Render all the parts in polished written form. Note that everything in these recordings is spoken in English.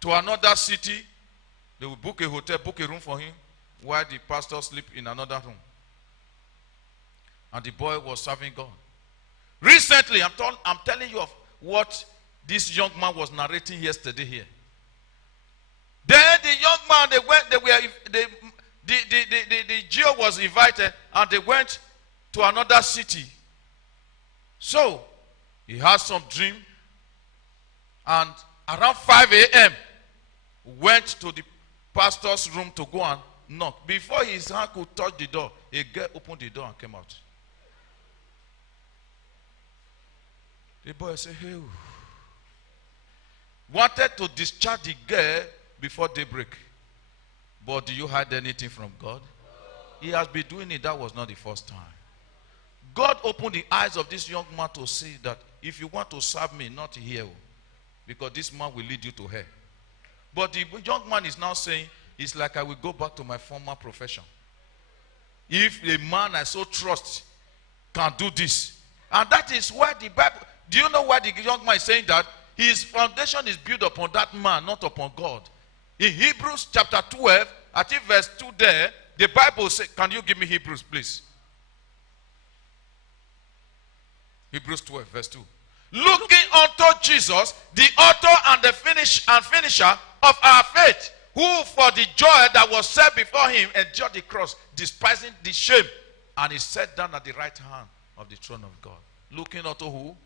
to another city. They will book a hotel, book a room for him, while the pastor sleep in another room. And the boy was serving God. Recently, I'm telling you of what this young man was narrating yesterday here. Then the young man, the Geo was invited, and they went to another city. So he had some dream, and around 5 a.m. went to the pastor's room to go and knock. Before his hand could touch the door, a girl opened the door and came out. The boy said, hey, wanted to discharge the girl before daybreak. But do you hide anything from God? He has been doing it. That was not the first time. God opened the eyes of this young man to see that if you want to serve me, not here, because this man will lead you to hell. But the young man is now saying, it's like I will go back to my former profession. If a man I so trust can do this. And that is why the Bible, do you know why the young man is saying that? His foundation is built upon that man, not upon God. In Hebrews chapter 12, I think verse 2 there, the Bible says, can you give me Hebrews, please? Hebrews 12, verse 2. Looking unto Jesus, the author and the finisher of our faith, who for the joy that was set before him endured the cross, despising the shame, and he sat down at the right hand of the throne of God. Looking unto who?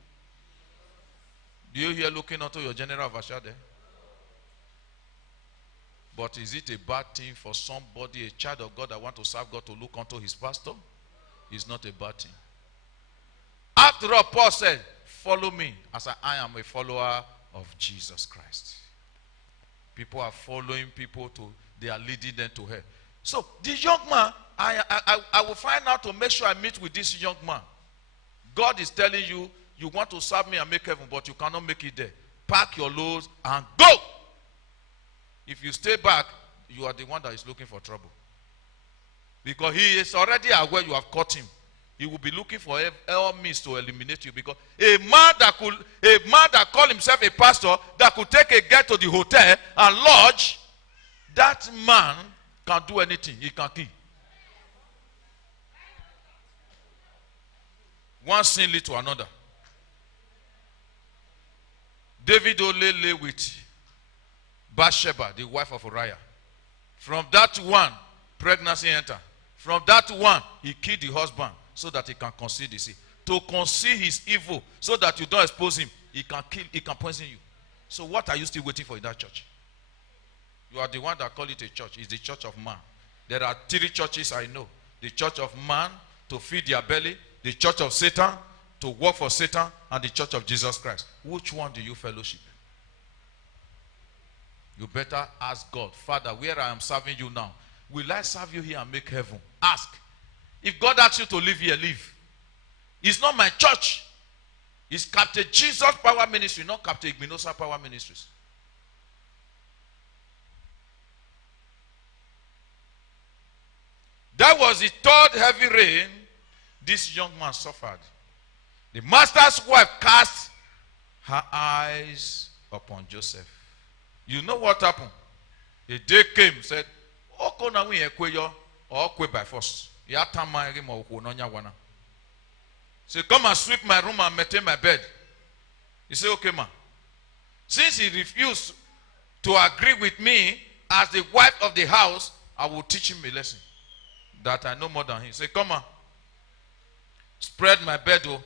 Do you hear looking unto your general overseer there? But is it a bad thing for somebody, a child of God that wants to serve God, to look unto his pastor? It's not a bad thing. After all, Paul said, follow me as I am a follower of Jesus Christ. People are following people they are leading them to hell. So this young man, I will find out to make sure I meet with this young man. God is telling you, you want to serve me and make heaven, but you cannot make it there. Pack your loads and go. If you stay back, you are the one that is looking for trouble. Because he is already aware you have caught him. He will be looking for all means to eliminate you. Because a man that called himself a pastor, that could take a girl to the hotel and lodge, that man can do anything. He can kill. One sin lead to another. David only lay with Bathsheba, the wife of Uriah. From that one, pregnancy entered. From that one, he killed the husband so that he can conceal the sin. To conceal his evil so that you don't expose him, he can kill, he can poison you. So what are you still waiting for in that church? You are the one that call it a church. It's the church of man. There are 3 churches I know. The church of man to feed their belly, the church of Satan to work for Satan, and the church of Jesus Christ. Which one do you fellowship? You better ask God, Father, where I am serving you now, will I serve you here and make heaven? Ask. If God asks you to live here, live. It's not my church. It's Captain Jesus Power Ministry, not Captain Igbinosa Power Ministries. That was the 3rd heavy rain this young man suffered. The master's wife cast her eyes upon Joseph. You know what happened? A day came, said, Oko na we ekweyo, or kwe by force. Say, come and sweep my room and maintain my bed. He said, okay, ma. Since he refused to agree with me as the wife of the house, I will teach him a lesson that I know more than him. Say, come on. Spread my bed. Oh.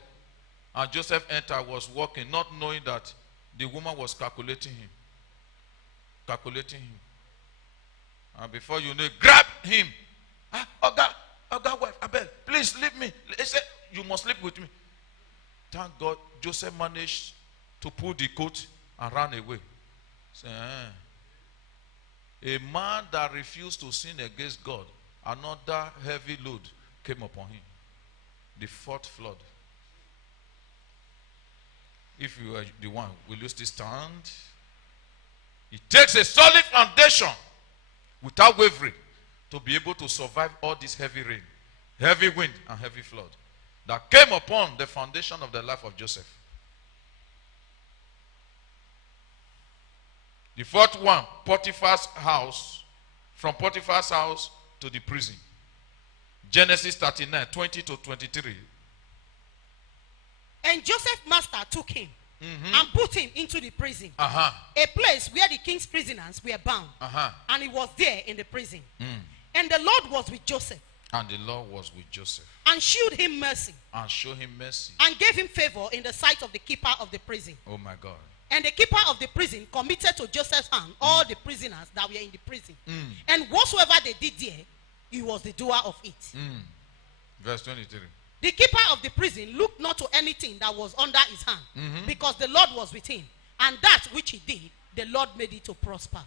And Joseph entered, was walking, not knowing that the woman was calculating him. Calculating him. And before you know, grab him. Oga wife, Abel, please leave me. He said, you must sleep with me. Thank God, Joseph managed to pull the coat and ran away. Say, A man that refused to sin against God, another heavy load came upon him. The 4th flood. If you are the one, will you still stand? It takes a solid foundation without wavering to be able to survive all this heavy rain, heavy wind, and heavy flood that came upon the foundation of the life of Joseph. The fourth one, Potiphar's house, from Potiphar's house to the prison. Genesis 39, 20 to 23. And Joseph's master took him and put him into the prison, Uh-huh. a place where the king's prisoners were bound. Uh-huh. And he was there in the prison. And the Lord was with Joseph And the Lord was with Joseph and shewed him mercy and showed him mercy. and gave him favor in the sight of the keeper of the prison. Oh my God. And the keeper of the prison committed to Joseph's hand all the prisoners that were in the prison. And whatsoever they did there, he was the doer of it. Verse 23. The keeper of the prison looked not to anything that was under his hand, because the Lord was with him. And that which he did, the Lord made it to prosper.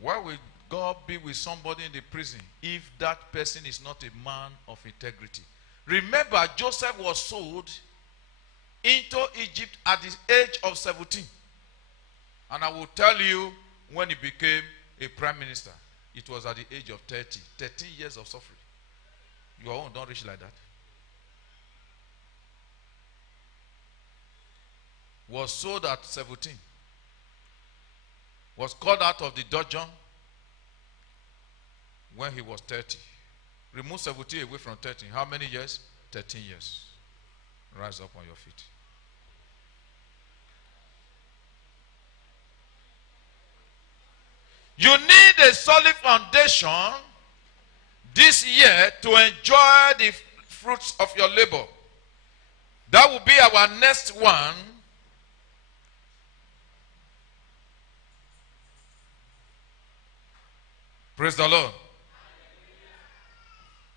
Why will God be with somebody in the prison if that person is not a man of integrity? Remember, Joseph was sold into Egypt at the age of 17. And I will tell you, when he became a prime minister, it was at the age of 30. 13 years of suffering. Your own don't reach like that. Was sold at 17. Was called out of the dungeon when he was 30. Remove 17 away from 30. How many years? 13 years. Rise up on your feet. You need a solid foundation this year to enjoy the fruits of your labor. That will be our next one. Praise the Lord.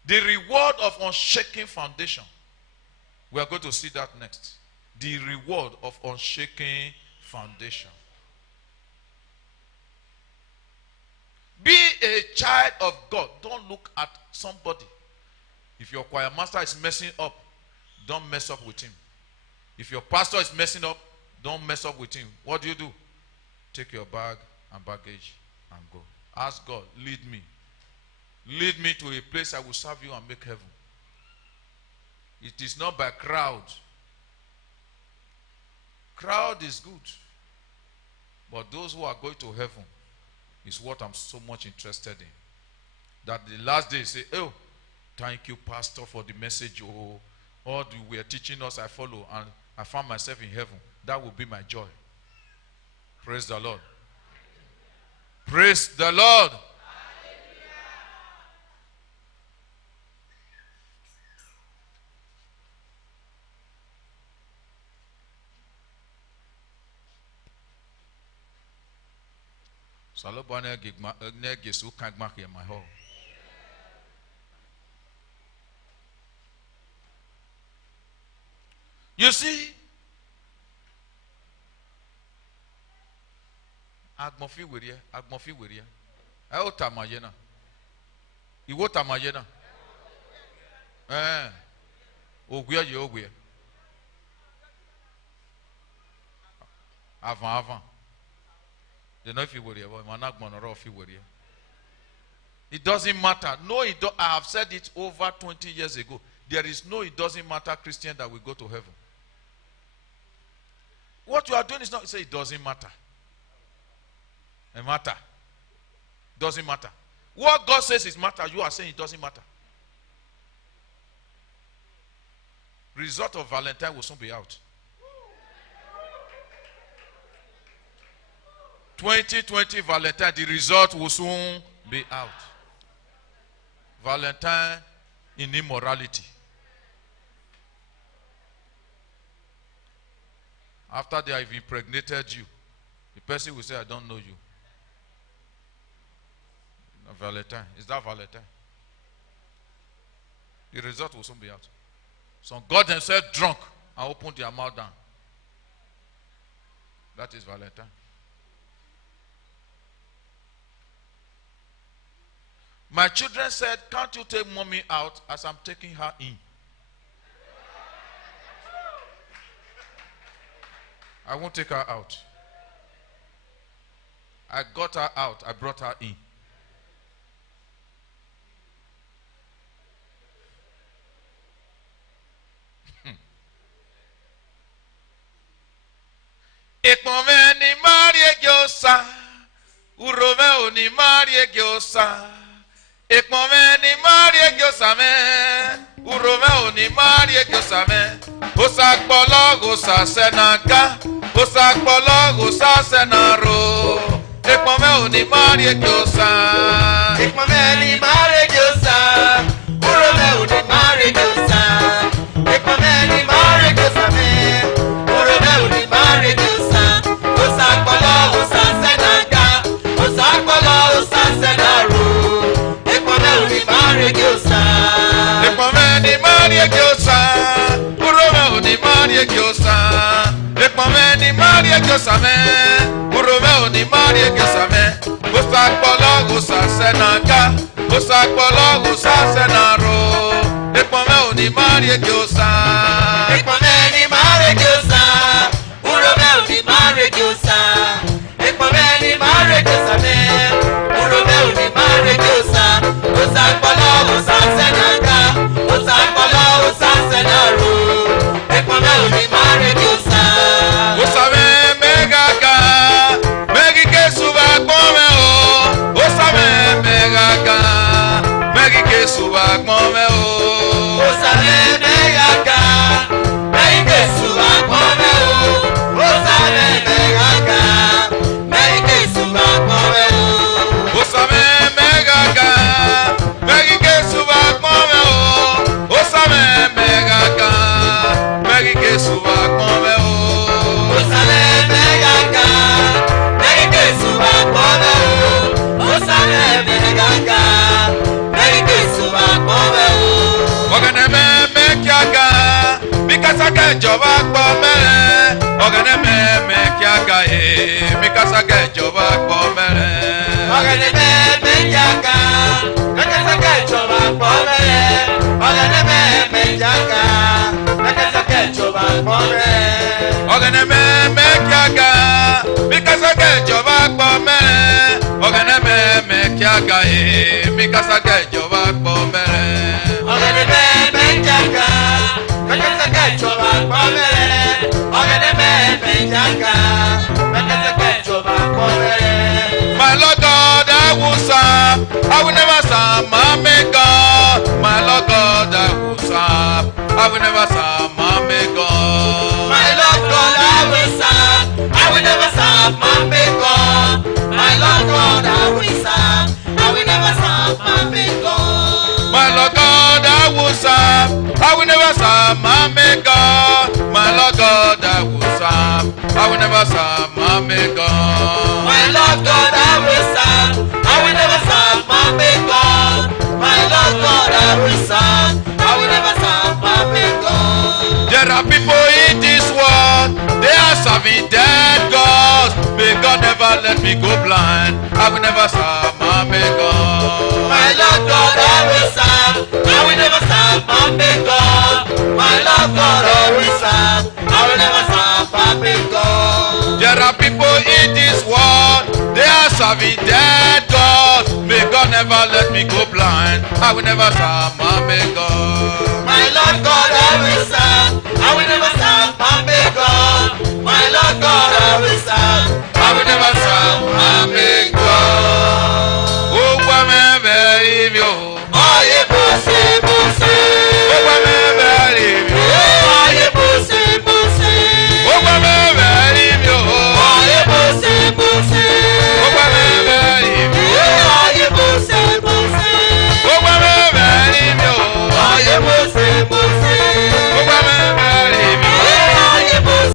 The reward of unshaken foundation. We are going to see that next. The reward of unshaken foundation. Be a child of God. Don't look at somebody. If your choir master is messing up, don't mess up with him. If your pastor is messing up, don't mess up with him. What do? Take your bag and baggage and go. Ask God, lead me. Lead me to a place I will serve you and make heaven. It is not by crowd. Crowd is good. But those who are going to heaven is what I'm so much interested in. That the last day say, oh, thank you, pastor, for the message. Oh, all you were teaching us, I follow, and I found myself in heaven. That will be my joy. Praise the Lord. Praise the Lord. You see, agmofi weria. Ayo tamayena. Iwo tamayena. Ogwe ye ogwe. Avant. They know if you worry about it doesn't matter. No, I have said it over 20 years ago. There is no, it doesn't matter, Christian, that will go to heaven. What you are doing is not, say it doesn't matter. It matter. Doesn't matter. What God says is matter, you are saying it doesn't matter. Result of Valentine will soon be out. 2020 Valentine, the result will soon be out. Valentine in immorality. After they have impregnated you, the person will say, I don't know you. Valentine. Is that Valentine? The result will soon be out. Some got themselves drunk and opened their mouth down. That is Valentine. My children said, can't you take mommy out as I'm taking her in? I won't take her out. I got her out. I brought her in. Igbinosa. oni marie gyosa. Ekmome ni marie gyosa me. Urome oni marie gyosa me. Osak polo gosa senaka. Osak polo gosa senaro. Ekmome oni marie gyosa. Ekmome ni marie gyosa. Urome oni marie gyosa. Ekmome ni marie gyosa me. Urome oni marie gyosa. Osak polo gosa senaka. Osak polo gosa senaro. Ekmome oni marie gyosa. Ekmome ni marie gyosa. Urome oni marie gyosa. Ekmome ni marie gyosa me. Urome oni marie gyosa me. Osak polo gosa senaka. Osak polo gosa senaro. Ekmome oni marie gyosa. Ekmome ni marie gyosa. Urome oni marie gyosa. Ekmome ni marie gyosa me. Urome oni marie gyosa. Osak polo gosa senaka. Osak polo gosa senaro. Ekmome oni marie gyosa. Osame megaga. Megi ke suba kome o. Osame megaga. Megi ke suba kome o. Osame megaga. Megi ke suba kome o. Osame megaga. Megi ke suba kome o. Osame megaga. Megi ke suba kome o. Osame megaga. Megi ke suba kome o. Osame megaga. Megi ke suba kome o. Osame megaga. Megi ke suba kome o. Ogene me mekiaga. Mikasa ke joba kome. Ogene me mekiaga e. Mikasa ke joba kome. Ogene me mejaga, kakasa kechoba pome. Ogene me mejaga, kakasa kechoba pome. Ogene me mekiaga. Mikasa ke joba kome. Ogene me mekiaga e. Mikasa ke joba kome. Ogene me mejaga, kakasa kechoba pome. Ogene me mejaga, kakasa kechoba pome. My Lord God, I will serve. I will never serve my maker. My Lord God, I will serve. I will never serve my maker. My Lord God, I will serve. I will never serve my maker. My Lord God, I will serve. I will never serve my maker. My Lord God, I will serve. I will never serve my maker. My Lord God, I will serve. I will never serve my maker. My Lord God, I will serve. I will never serve my maker. My Lord God, I will serve. I will never serve my maker. There are people in this world, they are serving dead gods. May God never let me go blind. I will never serve my maker. My Lord God, I will serve. I will never serve my maker. My Lord God, I will serve. I will never serve my maker. There are people in this world, they are serving dead gods. May God never let me go blind. I will never serve my maker. My Lord God, I will serve. I will never serve my maker.